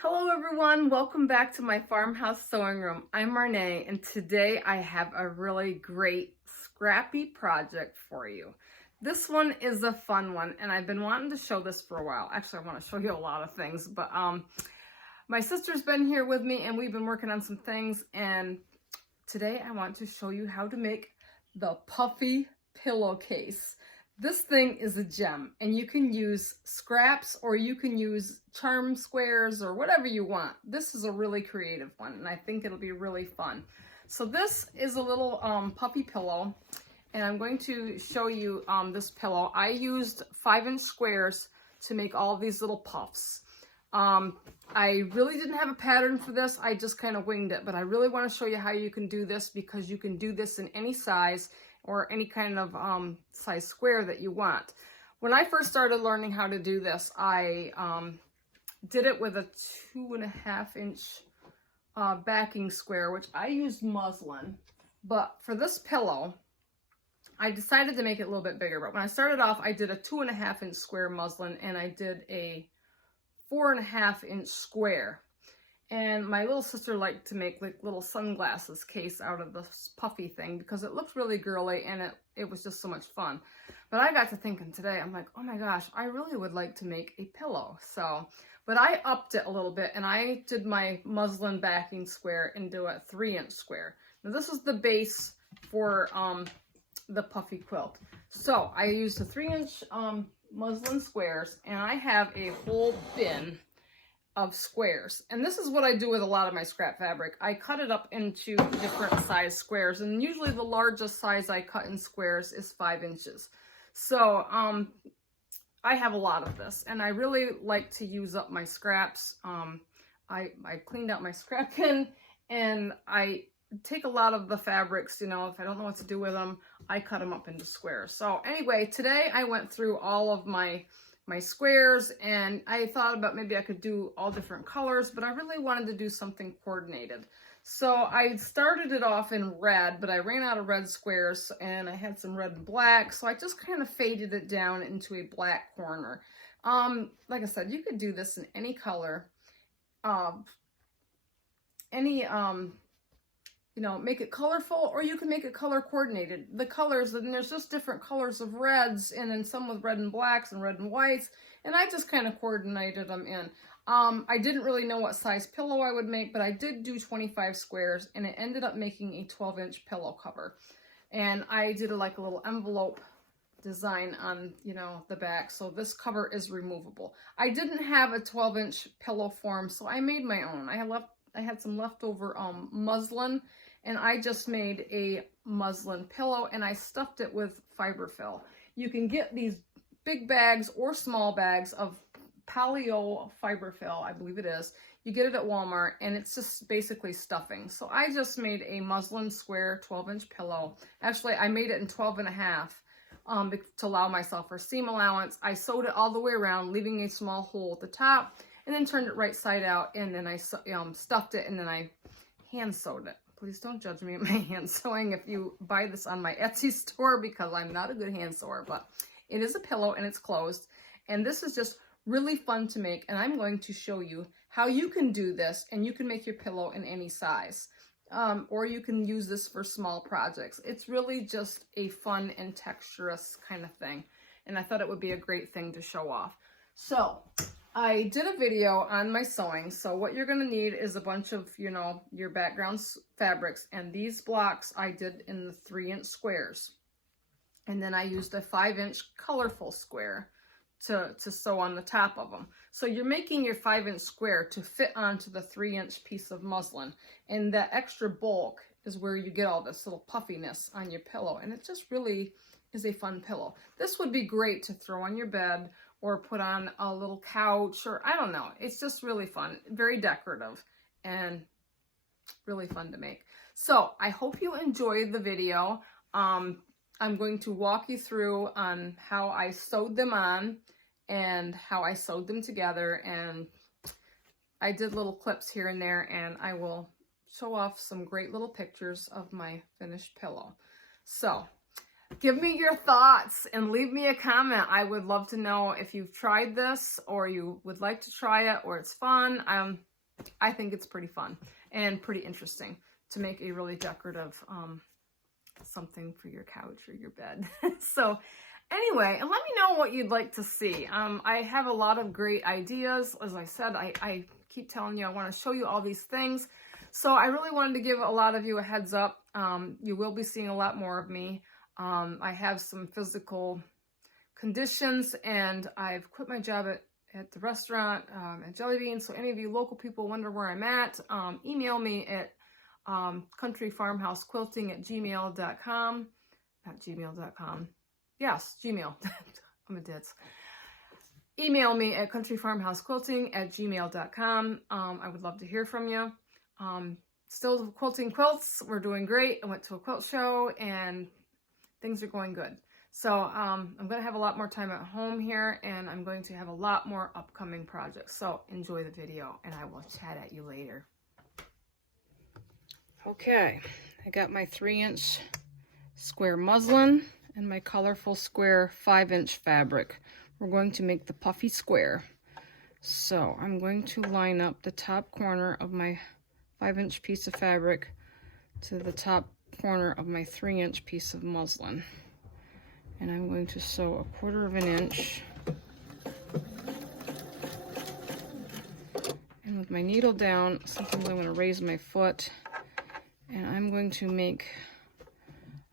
Hello everyone, welcome back to my farmhouse sewing room. I'm Marnay and today I have a really great scrappy project for you. This one is a fun one and I've been wanting to show this for a while. Actually, I want to show you a lot of things, but my sister's been here with me and we've been working on some things, and today I want to show you how to make the Puffy pillowcase. This thing is a gem, and you can use scraps or you can use charm squares or whatever you want. This is a really creative one and I think it'll be really fun. So this is a little puffy pillow, and I'm going to show you this pillow. I used 5-inch squares to make all these little puffs. I really didn't have a pattern for this. I just kind of winged it, but I really want to show you how you can do this, because you can do this in any size or any kind of size square that you want. When I first started learning how to do this, I did it with a 2.5-inch backing square, which I used muslin. But for this pillow, I decided to make it a little bit bigger. But when I started off, I did a 2.5-inch square muslin, and I did a 4.5-inch square. And my little sister liked to make like little sunglasses case out of this puffy thing because it looked really girly and it was just so much fun. But I got to thinking today, I'm like, oh my gosh, I really would like to make a pillow. But I upped it a little bit and I did my muslin backing square into a 3-inch square. Now this is the base for the puffy quilt. So I used a 3-inch muslin squares, and I have a whole bin of squares, and this is what I do with a lot of my scrap fabric. I cut it up into different size squares, and usually the largest size I cut in squares is 5 inches. So I have a lot of this, and I really like to use up my scraps. I cleaned out my scrap bin, and I take a lot of the fabrics, you know, if I don't know what to do with them, I cut them up into squares. So anyway, today I went through all of my squares, and I thought about maybe I could do all different colors, but I really wanted to do something coordinated. So I started it off in red, but I ran out of red squares and I had some red and black, so I just kind of faded it down into a black corner. Like I said, you could do this in any color, you know, make it colorful, or you can make it color coordinated. The colors, and there's just different colors of reds, and then some with red and blacks and red and whites, and I just kind of coordinated them in. I didn't really know what size pillow I would make, but I did do 25 squares, and it ended up making a 12-inch pillow cover. And I did like a little envelope design on, you know, the back, so this cover is removable. I didn't have a 12-inch pillow form, so I made my own. I had some leftover muslin, and I just made a muslin pillow, and I stuffed it with fiberfill. You can get these big bags or small bags of polyo fiberfill, I believe it is. You get it at Walmart, and it's just basically stuffing. So I just made a muslin square 12-inch pillow. Actually, I made it in 12.5 to allow myself for seam allowance. I sewed it all the way around, leaving a small hole at the top, and then turned it right side out, and then I stuffed it, and then I hand sewed it. Please don't judge me at my hand sewing if you buy this on my Etsy store, because I'm not a good hand sewer, but it is a pillow and it's closed. And this is just really fun to make, and I'm going to show you how you can do this, and you can make your pillow in any size. Or you can use this for small projects. It's really just a fun and texturous kind of thing, and I thought it would be a great thing to show off. So I did a video on my sewing, so what you're going to need is a bunch of, you know, your background fabrics, and these blocks I did in the 3-inch squares. And then I used a 5-inch colorful square to sew on the top of them. So you're making your 5-inch square to fit onto the 3-inch piece of muslin, and that extra bulk is where you get all this little puffiness on your pillow, and it just really is a fun pillow. This would be great to throw on your bed or put on a little couch, or I don't know. It's just really fun, very decorative, and really fun to make. So I hope you enjoyed the video. I'm going to walk you through on how I sewed them on and how I sewed them together, and I did little clips here and there, and I will show off some great little pictures of my finished pillow. So Give me your thoughts and leave me a comment. I would love to know if you've tried this or you would like to try it or it's fun. I think it's pretty fun and pretty interesting to make a really decorative something for your couch or your bed. So anyway, and let me know what you'd like to see. I have a lot of great ideas. As I said, I keep telling you I want to show you all these things. So I really wanted to give a lot of you a heads up. You will be seeing a lot more of me. I have some physical conditions and I've quit my job at the restaurant at Jelly Bean. So any of you local people wonder where I'm at, email me at countryfarmhousequilting@gmail.com. Not gmail.com. Yes, Gmail. I'm a ditz. Email me at countryfarmhousequilting@gmail.com. I would love to hear from you. Still quilting quilts. We're doing great. I went to a quilt show and things are going good. So I'm going to have a lot more time at home here and I'm going to have a lot more upcoming projects. So enjoy the video and I will chat at you later. Okay, I got my 3-inch square muslin and my colorful square 5-inch fabric. We're going to make the puffy square. So I'm going to line up the top corner of my 5-inch piece of fabric to the top corner of my 3-inch piece of muslin. And I'm going to sew 1/4 inch. And with my needle down, sometimes I'm going to raise my foot. And I'm going to make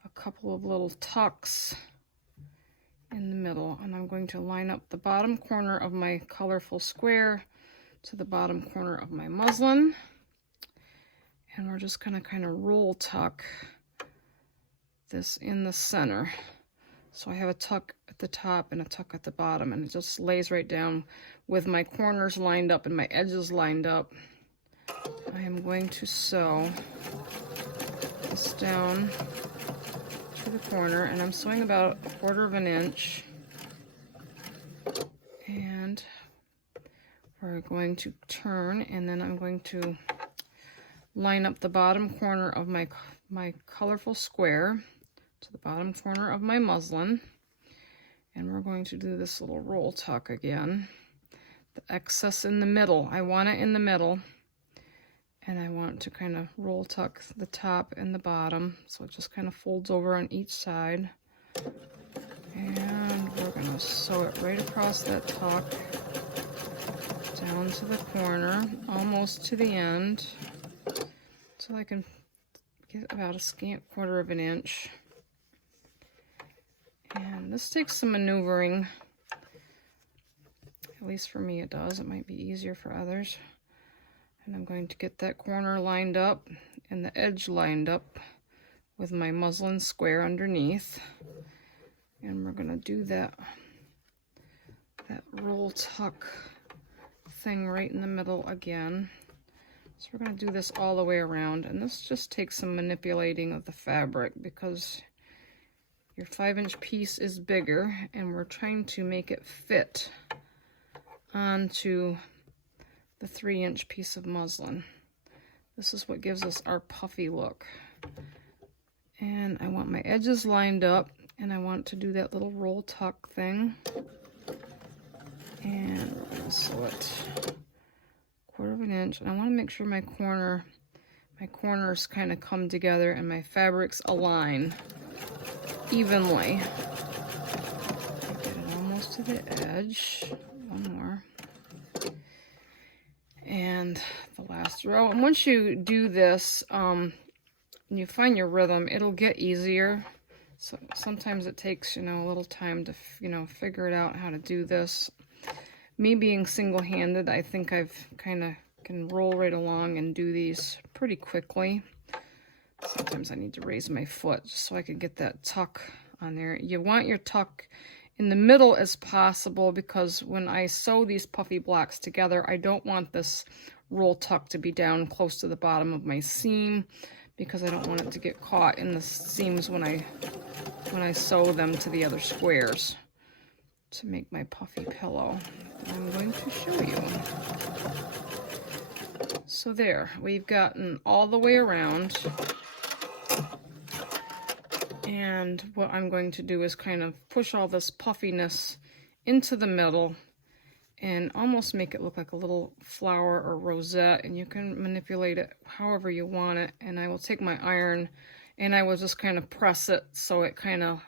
a couple of little tucks in the middle. And I'm going to line up the bottom corner of my colorful square to the bottom corner of my muslin. And we're just going to kind of roll tuck this in the center. So I have a tuck at the top and a tuck at the bottom, and it just lays right down with my corners lined up and my edges lined up. I am going to sew this down to the corner, and I'm sewing about 1/4 inch. And we're going to turn, and then I'm going to line up the bottom corner of my colorful square to the bottom corner of my muslin, and we're going to do this little roll tuck again. The excess in the middle, I want it in the middle, and I want to kind of roll tuck the top and the bottom so it just kind of folds over on each side. And we're going to sew it right across that tuck down to the corner, almost to the end, so I can get about a scant 1/4 inch. And this takes some maneuvering, at least for me it does. It might be easier for others. And I'm going to get that corner lined up and the edge lined up with my muslin square underneath. And we're going to do that roll tuck thing right in the middle again. So we're going to do this all the way around, and this just takes some manipulating of the fabric because your 5-inch piece is bigger and we're trying to make it fit onto the 3-inch piece of muslin. This is what gives us our puffy look. And I want my edges lined up, and I want to do that little roll tuck thing. And we're going to sew it 1/4 inch. And I want to make sure my corners kind of come together and my fabrics align evenly. Get it almost to the edge. One more. And the last row. And once you do this, and you find your rhythm, it'll get easier. So sometimes it takes, a little time to, figure it out how to do this. Me being single-handed, I think I've kind of can roll right along and do these pretty quickly. Sometimes I need to raise my foot just so I can get that tuck on there. You want your tuck in the middle as possible because when I sew these puffy blocks together, I don't want this roll tuck to be down close to the bottom of my seam because I don't want it to get caught in the seams when I sew them to the other squares to make my puffy pillow. I'm going to show you. So there, we've gotten all the way around. And what I'm going to do is kind of push all this puffiness into the middle and almost make it look like a little flower or rosette, and you can manipulate it however you want it. And I will take my iron and I will just kind of press it so it kind of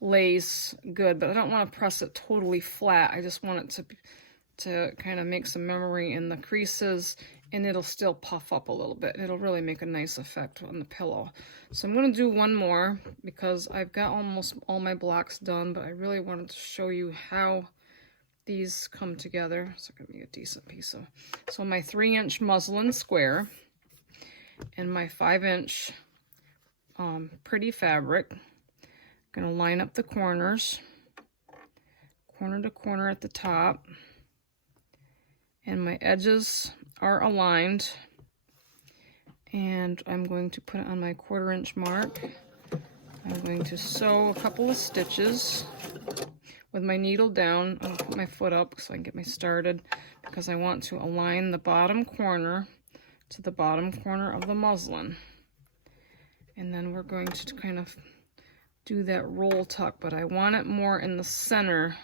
lays good, but I don't want to press it totally flat. I just want it to kind of make some memory in the creases, and it'll still puff up a little bit. It'll really make a nice effect on the pillow. So I'm going to do one more because I've got almost all my blocks done, but I really wanted to show you how these come together. So it's going to be a decent piece of, so my 3-inch muslin square and my 5-inch pretty fabric. I'm going to line up the corners, corner to corner at the top, and my edges are aligned, and I'm going to put it on my 1/4-inch mark. I'm going to sew a couple of stitches with my needle down. I'll put my foot up so I can get me started, because I want to align the bottom corner to the bottom corner of the muslin. And then we're going to kind of do that roll tuck, but I want it more in the center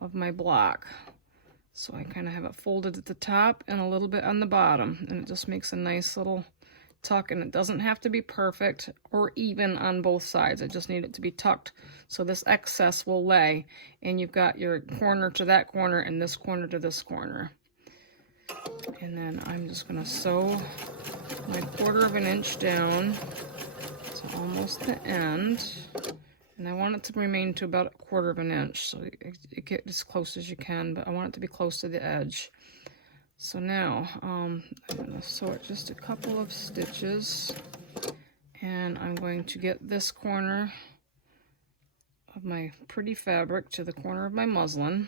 of my block. So I kind of have it folded at the top and a little bit on the bottom, and it just makes a nice little tuck, and it doesn't have to be perfect or even on both sides. I just need it to be tucked so this excess will lay, and you've got your corner to that corner and this corner to this corner. And then I'm just going to sew my 1/4 inch down to almost the end, and I want it to remain to about 1/4 inch, so you get as close as you can, but I want it to be close to the edge. So now I'm going to sew it just a couple of stitches, and I'm going to get this corner of my pretty fabric to the corner of my muslin,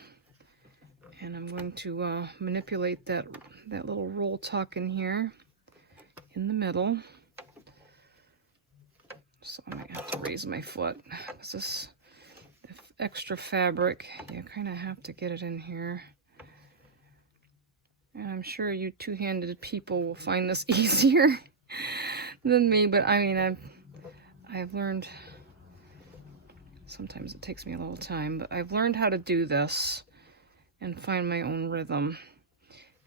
and I'm going to manipulate that little roll tuck in here in the middle. So I might have to raise my foot, because this extra fabric, you kind of have to get it in here. And I'm sure you two-handed people will find this easier than me, but I mean, I've learned, sometimes it takes me a little time, but I've learned how to do this and find my own rhythm.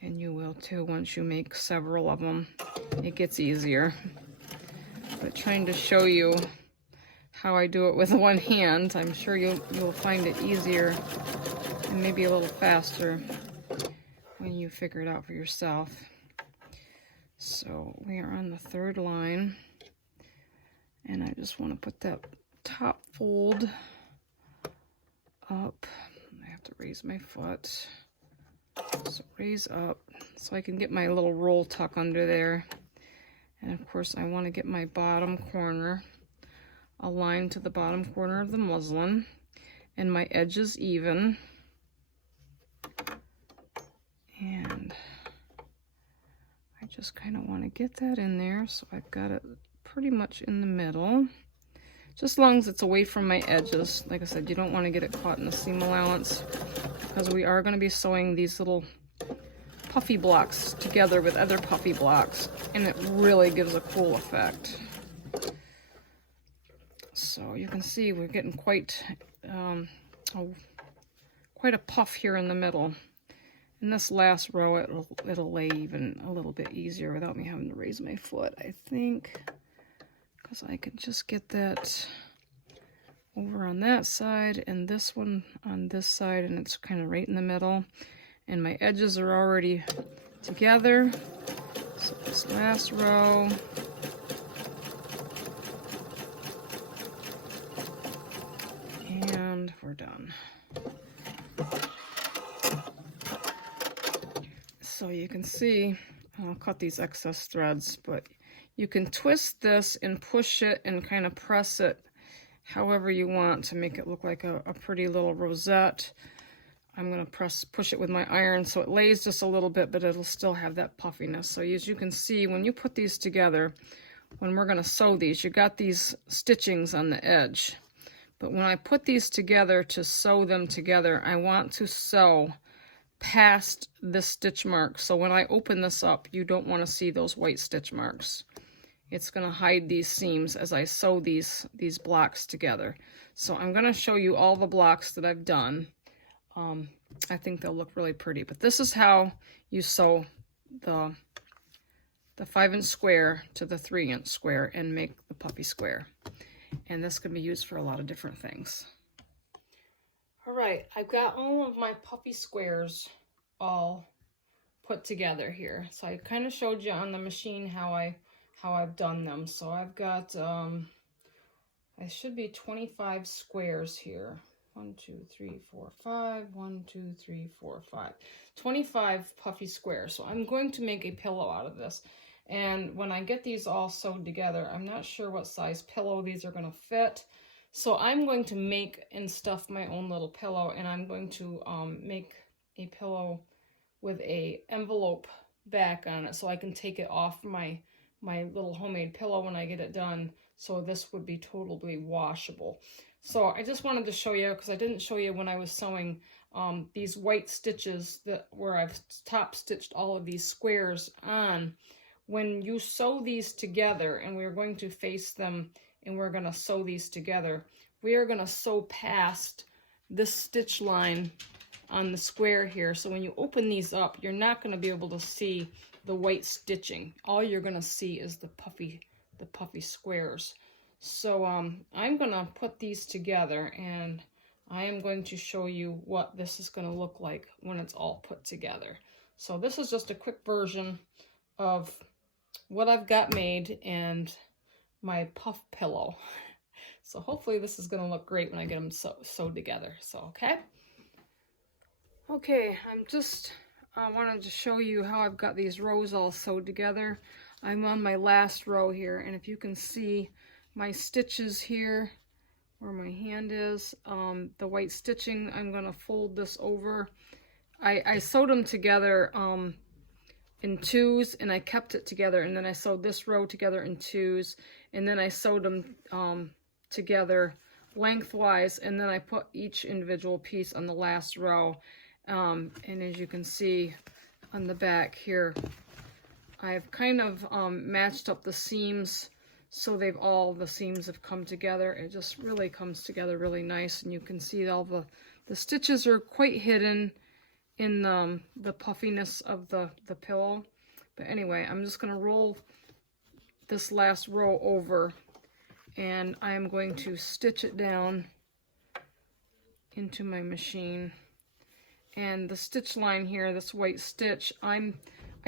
And you will too once you make several of them. It gets easier. But trying to show you how I do it with one hand, I'm sure you'll find it easier and maybe a little faster when you figure it out for yourself. So we are on the 3rd line, and I just want to put that top fold up. I have to raise my foot. So raise up so I can get my little roll tuck under there. And of course I want to get my bottom corner aligned to the bottom corner of the muslin, and my edges even. And I just kind of want to get that in there, so I've got it pretty much in the middle. Just as long as it's away from my edges. Like I said, you don't want to get it caught in the seam allowance, because we are going to be sewing these little puffy blocks together with other puffy blocks, and it really gives a cool effect. So you can see we're getting quite a puff here in the middle. In this last row, it'll lay even a little bit easier without me having to raise my foot, I think, because I can just get that over on that side and this one on this side, and it's kind of right in the middle. And my edges are already together. So this last row, and we're done. So you can see, I'll cut these excess threads, but you can twist this and push it and kind of press it however you want to make it look like a pretty little rosette. I'm going to push it with my iron so it lays just a little bit, but it'll still have that puffiness. So as you can see, when you put these together, when we're going to sew these, you got these stitchings on the edge. But when I put these together to sew them together, I want to sew past the stitch mark. So when I open this up, you don't want to see those white stitch marks. it's going to hide these seams as I sew these blocks together. So I'm going to show you all the blocks that I've done. I think they'll look really pretty, but this is how you sew the 5-inch square to the 3-inch square and make the puffy square. And this can be used for a lot of different things. All right, I've got all of my puffy squares all put together here. So I kind of showed you on the machine how I've done them. So I've got I should be 25 squares here. 1, 2, 3, 4, 5. 1, 2, 3, 4, 5. 25 puffy squares. So I'm going to make a pillow out of this. And when I get these all sewed together, I'm not sure what size pillow these are going to fit. So I'm going to make and stuff my own little pillow, and I'm going to make a pillow with a envelope back on it so I can take it off my little homemade pillow when I get it done. So this would be totally washable. So I just wanted to show you, because I didn't show you when I was sewing these white stitches where I've top stitched all of these squares on. When you sew these together, and we're going to face them and we're going to sew these together, we are going to sew past this stitch line on the square here. So when you open these up, you're not going to be able to see the white stitching. All you're going to see is the puffy squares. So I'm going to put these together, and I am going to show you what this is going to look like when it's all put together. So this is just a quick version of what I've got made and my puff pillow. So hopefully this is going to look great when I get them sewed together. So, okay. Okay, I'm just wanted to show you how I've got these rows all sewed together. I'm on my last row here, and if you can see my stitches here where my hand is, the white stitching, I'm going to fold this over. I sewed them together in twos, and I kept it together, and then I sewed this row together in twos, and then I sewed them together lengthwise, and then I put each individual piece on the last row. And as you can see on the back here, I've kind of matched up the seams so the seams have come together. It just really comes together really nice, and you can see all the stitches are quite hidden in the puffiness of the pillow. But anyway, I'm just going to roll this last row over, and I am going to stitch it down into my machine. And the stitch line here, this white stitch, I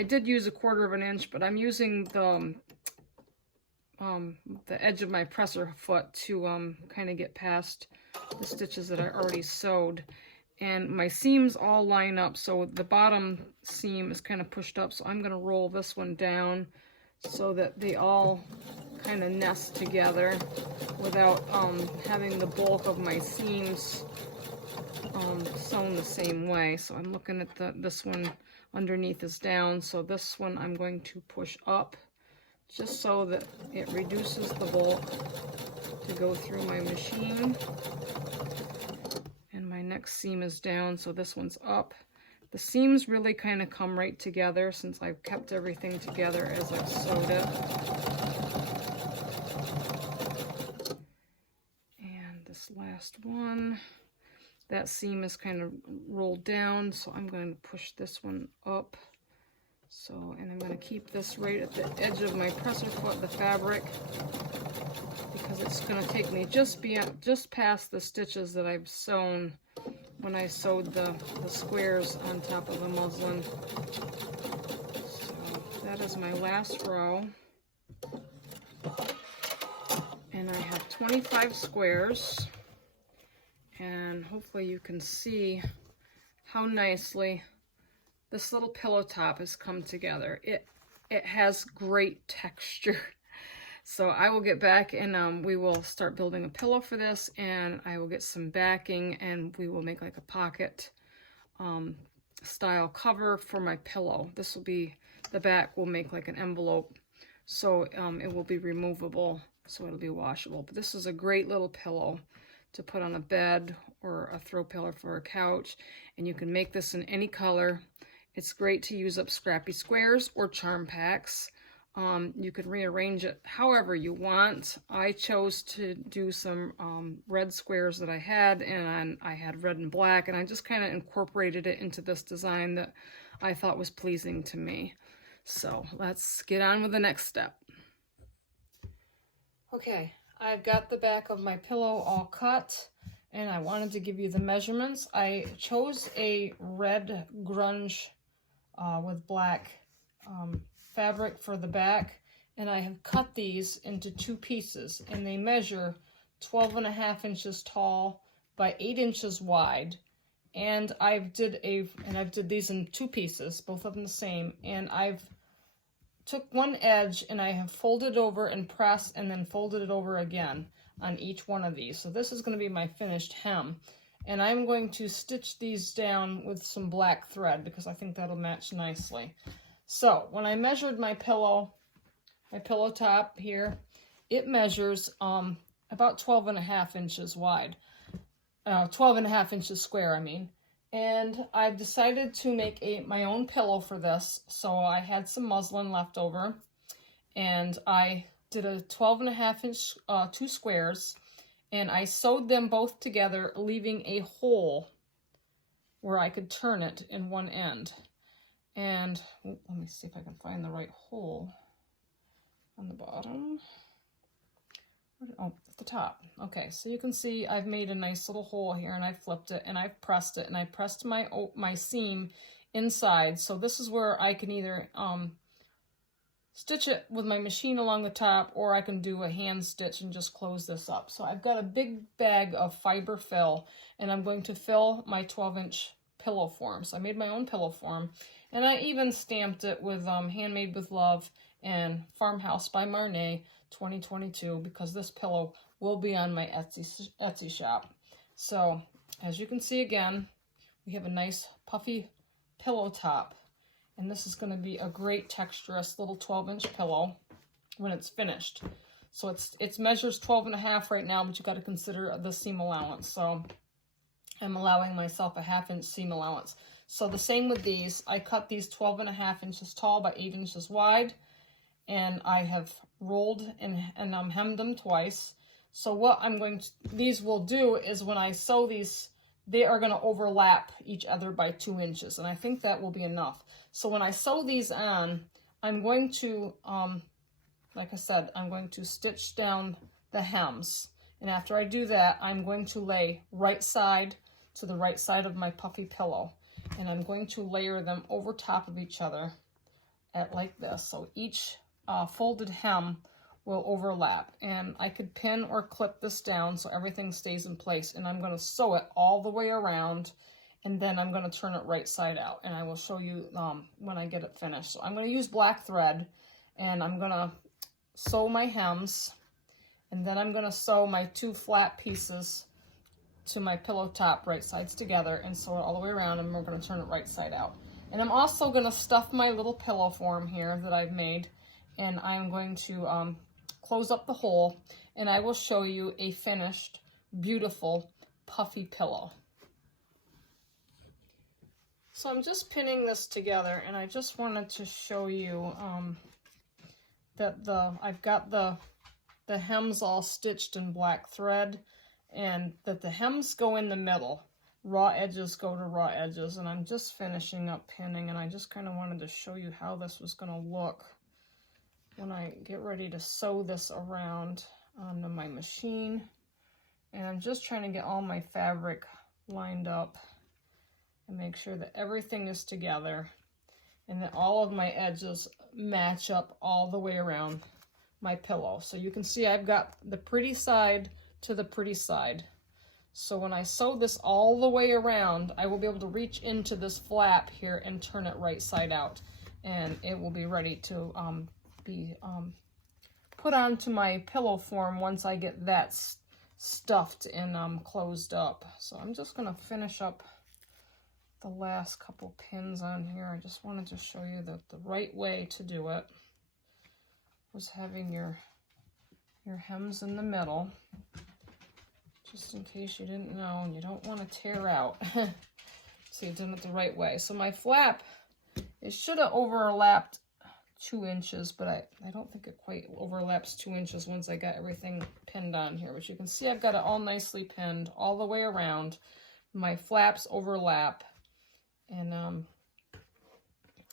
did use 1/4 inch, but I'm using the edge of my presser foot to kind of get past the stitches that I already sewed. And my seams all line up, so the bottom seam is kind of pushed up, so I'm going to roll this one down so that they all kind of nest together without having the bulk of my seams sewn the same way. So I'm looking at this one underneath is down, so this one I'm going to push up just so that it reduces the bulk to go through my machine. And my next seam is down, so this one's up. The seams really kind of come right together since I've kept everything together as I've sewed it. And this last one, that seam is kind of rolled down, so I'm going to push this one up. So, and I'm going to keep this right at the edge of my presser foot, the fabric, because it's going to take me just past the stitches that I've sewn when I sewed the squares on top of the muslin. So that is my last row. And I have 25 squares. And hopefully you can see how nicely this little pillow top has come together. It has great texture. So I will get back and we will start building a pillow for this, and I will get some backing, and we will make like a pocket style cover for my pillow. This will be, the back will make like an envelope, so it will be removable, so it'll be washable. But this is a great little pillow to put on a bed or a throw pillow for a couch, and you can make this in any color. It's great to use up scrappy squares or charm packs. You can rearrange it however you want. I chose to do some red squares that I had, and I had red and black, and I just kind of incorporated it into this design that I thought was pleasing to me. So let's get on with the next step. Okay, I've got the back of my pillow all cut, and I wanted to give you the measurements. I chose a red grunge with black fabric for the back, and I have cut these into 2 pieces, and they measure 12.5 inches tall by 8 inches wide. And I did these in 2 pieces, both of them the same, and I've took one edge and I have folded over and pressed and then folded it over again on each one of these. So this is going to be my finished hem, and I'm going to stitch these down with some black thread because I think that'll match nicely. So when I measured my pillow top here, it measures about 12.5 inches wide, 12.5 inches square, I mean. And I've decided to make my own pillow for this. So I had some muslin left over, and I did a 12.5 inch, 2 squares, and I sewed them both together, leaving a hole where I could turn it in one end. And let me see if I can find the right hole on the bottom. Oh, at the top. Okay, so you can see I've made a nice little hole here, and I flipped it, and I've pressed it, and I pressed my seam inside. So this is where I can either stitch it with my machine along the top, or I can do a hand stitch and just close this up. So I've got a big bag of fiber fill, and I'm going to fill my 12-inch pillow form. So I made my own pillow form, and I even stamped it with Handmade with Love and Farmhouse by Marnay 2022, because this pillow will be on my Etsy shop. So as you can see, again, we have a nice puffy pillow top, and this is going to be a great texturous little 12-inch pillow when it's finished. So it measures 12.5 right now, but you got to consider the seam allowance. So I'm allowing myself a 1/2 inch seam allowance. So the same with these. I cut these 12.5 inches tall by 8 inches wide, and I have rolled and hemmed them twice. So what these will do is when I sew these, they are going to overlap each other by 2 inches, and I think that will be enough. So when I sew these on, I'm going to, like I said, I'm going to stitch down the hems. And after I do that, I'm going to lay right side to the right side of my puffy pillow, and I'm going to layer them over top of each other like this. So each folded hem will overlap, and I could pin or clip this down so everything stays in place, and I'm going to sew it all the way around, and then I'm going to turn it right side out, and I will show you when I get it finished. So I'm going to use black thread, and I'm going to sew my hems, and then I'm going to sew my 2 flat pieces to my pillow top right sides together and sew it all the way around, and we're going to turn it right side out. And I'm also going to stuff my little pillow form here that I've made, and I'm going to close up the hole, and I will show you a finished, beautiful, puffy pillow. So I'm just pinning this together, and I just wanted to show you that I've got the hems all stitched in black thread, and that the hems go in the middle. Raw edges go to raw edges, and I'm just finishing up pinning, and I just kind of wanted to show you how this was going to look when I get ready to sew this around onto my machine. And I'm just trying to get all my fabric lined up and make sure that everything is together and that all of my edges match up all the way around my pillow. So you can see I've got the pretty side to the pretty side. So when I sew this all the way around, I will be able to reach into this flap here and turn it right side out, and it will be ready to be put onto my pillow form once I get that stuffed and closed up. So I'm just going to finish up the last couple pins on here. I just wanted to show you that the right way to do it was having your hems in the middle, just in case you didn't know and you don't want to tear out. So you've done it the right way. So my flap, it should have overlapped 2 inches, but I don't think it quite overlaps 2 inches once I got everything pinned on here. But you can see I've got it all nicely pinned all the way around. My flaps overlap, and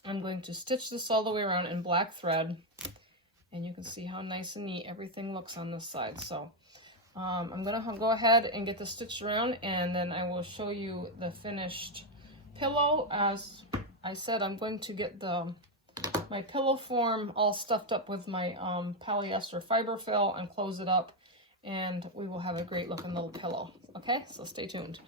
I'm going to stitch this all the way around in black thread, and you can see how nice and neat everything looks on this side. So I'm going to go ahead and get this stitched around, and then I will show you the finished pillow. As I said, I'm going to get my pillow form all stuffed up with my polyester fiber fill and close it up, and we will have a great looking little pillow. Okay, so stay tuned.